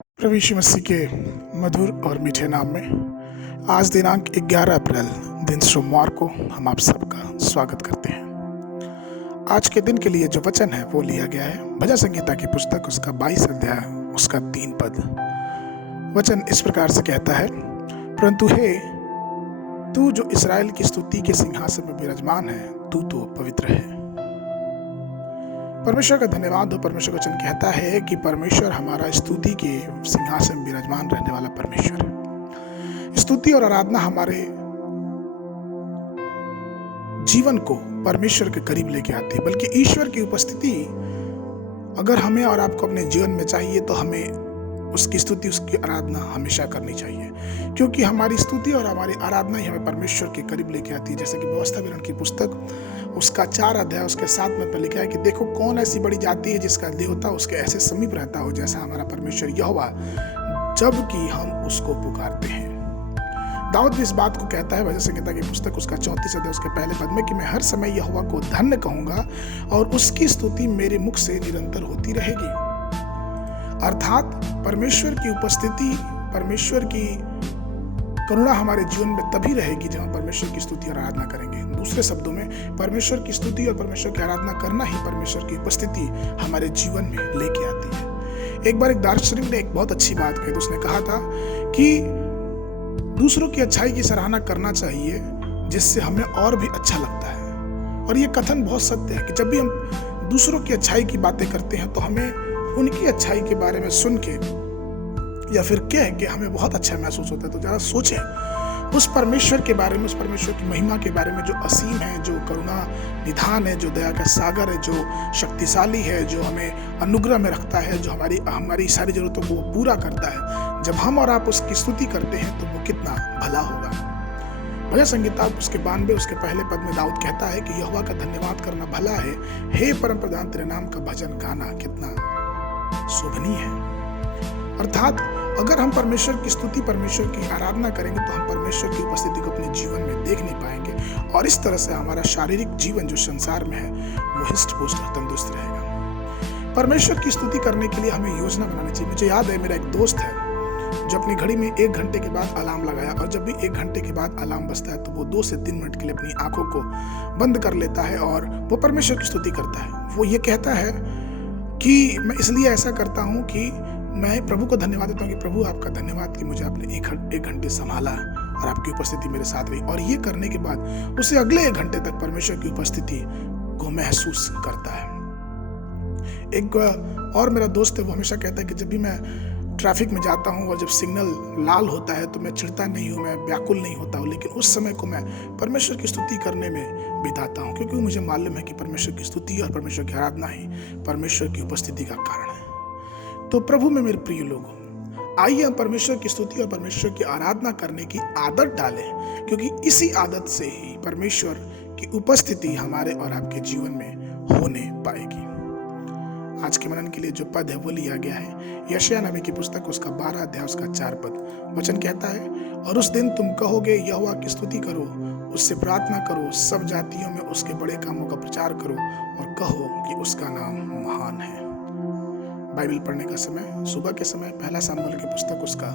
प्रभु यीशु मसीह के मधुर और मीठे नाम में आज दिनांक 11 अप्रैल दिन सोमवार को हम आप सबका स्वागत करते हैं। आज के दिन के लिए जो वचन है वो लिया गया है भजन संहिता की पुस्तक उसका 22 अध्याय उसका 3 पद। वचन इस प्रकार से कहता है, परंतु हे तू जो इस्राएल की स्तुति के सिंहासन में विराजमान है, तू तो पवित्र है। परमेश्वर का धन्यवाद हो। परमेश्वर का वचन कहता है कि परमेश्वर हमारा स्तुति के सिंहासन में विराजमान रहने वाला परमेश्वर है। स्तुति और आराधना हमारे जीवन को परमेश्वर के करीब लेके आती है, बल्कि ईश्वर की उपस्थिति अगर हमें और आपको अपने जीवन में चाहिए तो हमें उसकी स्तुति उसकी आराधना हमेशा करनी चाहिए, क्योंकि हमारी स्तुति और हमारी आराधना ही हमें परमेश्वर के करीब लेके आती है। जैसे कि व्यवस्था विवरण की पुस्तक उसका 4 अध्याय उसके 7 में पर लिखा है कि देखो कौन ऐसी बड़ी जाति है जिसका देवता उसके ऐसे समीप रहता हो जैसा हमारा परमेश्वर यहोवा, जबकि हम उसको पुकारते हैं। दाऊद भी इस बात को कहता है भजन संहिता की पुस्तक उसका 34 अध्याय उसके पहले पद में कि मैं हर समय यहोवा को धन्य कहूंगा और उसकी स्तुति मेरे मुख से निरंतर होती रहेगी। अर्थात परमेश्वर की उपस्थिति, परमेश्वर की करुणा हमारे जीवन में तभी रहेगी जब हम परमेश्वर की स्तुति और आराधना करेंगे। दूसरे शब्दों में परमेश्वर की स्तुति और परमेश्वर की आराधना करना ही परमेश्वर की उपस्थिति हमारे जीवन में लेके आती है। एक बार एक दार्शनिक ने एक बहुत अच्छी बात कही, तो उसने कहा था कि दूसरों की अच्छाई की सराहना करना चाहिए जिससे हमें और भी अच्छा लगता है। और ये कथन बहुत सत्य है कि जब भी हम दूसरों की अच्छाई की बातें करते हैं तो हमें उनकी अच्छाई के बारे में सुन के या फिर कह के हमें बहुत अच्छा महसूस होता है। तो जरा सोचें उस परमेश्वर के बारे में, उस परमेश्वर की महिमा के बारे में जो असीम है, जो करुणा निधान है, जो दया का सागर है, जो शक्तिशाली है, जो हमें अनुग्रह में रखता है, जो हमारी सारी जरूरतों को पूरा करता है। जब हम और आप उसकी स्तुति करते हैं तो वो कितना भला होगा। भजन संहिता उसके 92 उसके पहले पद में दाऊद कहता है कि यहोवा का धन्यवाद करना भला है, हे परम प्रधान तेरे नाम का भजन गाना कितना शोभनीय है। अर्थात अगर हम परमेश्वर की स्तुति, परमेश्वर की आराधना करेंगे तो हम परमेश्वर की उपस्थिति को अपने जीवन में देख नहीं पाएंगे और इस तरह से हमारा शारीरिक जीवन जो संसार में है वो हिस्ट पुष्ट और तंदुरुस्त रहेगा। परमेश्वर की स्तुति करने के लिए हमें योजना बनानी चाहिए। मुझे याद है, मेरा एक दोस्त है जो अपनी घड़ी में 1 घंटे के बाद अलार्म लगाया और जब भी 1 घंटे के बाद अलार्म बजता है तो वो 2 से 3 मिनट के लिए अपनी आंखों को बंद कर लेता है और वो परमेश्वर की स्तुति करता है। वो ये कहता है कि मैं इसलिए ऐसा करता हूँ कि मैं प्रभु को धन्यवाद देता हूँ कि प्रभु आपका धन्यवाद कि मुझे आपने 1 घंटे संभाला और आपकी उपस्थिति मेरे साथ रही। और ये करने के बाद उसे अगले 1 घंटे तक परमेश्वर की उपस्थिति को महसूस करता है। एक और मेरा दोस्त है, वो हमेशा कहता है कि जब भी मैं ट्रैफिक में जाता हूँ और जब सिग्नल लाल होता है तो मैं चिढ़ता नहीं हूँ, मैं व्याकुल नहीं होता हूँ, लेकिन उस समय को मैं परमेश्वर की स्तुति करने में बिताता हूँ, क्योंकि मुझे मालूम है कि परमेश्वर की स्तुति और परमेश्वर की आराधना ही परमेश्वर की उपस्थिति का कारण है। तो प्रभु में मेरे प्रिय लोगों, आइए हम परमेश्वर की स्तुति और परमेश्वर की आराधना करने की आदत डालें, क्योंकि इसी आदत से ही परमेश्वर की उपस्थिति हमारे और आपके जीवन में होने पाएगी। आज के मनन के लिए जो पद है वो लिया गया है यशायाह नबी की पुस्तक उसका 12 अध्याय उसका 4 पद। वचन कहता है, और उस दिन तुम कहोगे यहोवा की स्तुति करो, उससे प्रार्थना करो, सब जातियों में उसके बड़े कामों का प्रचार करो और कहो कि उसका नाम महान है। बाइबल पढ़ने का समय सुबह के समय 1 सामुएल की पुस्तक उसका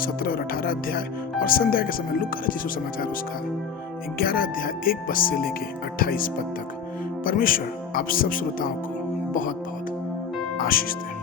17 और 18 अध्याय और संध्या के समय लूका रचित सुसमाचार उसका 11 अध्याय 1 पद से लेके 28 पद तक। परमेश्वर आप सब श्रोताओं को बहुत बहुत आशीष दे।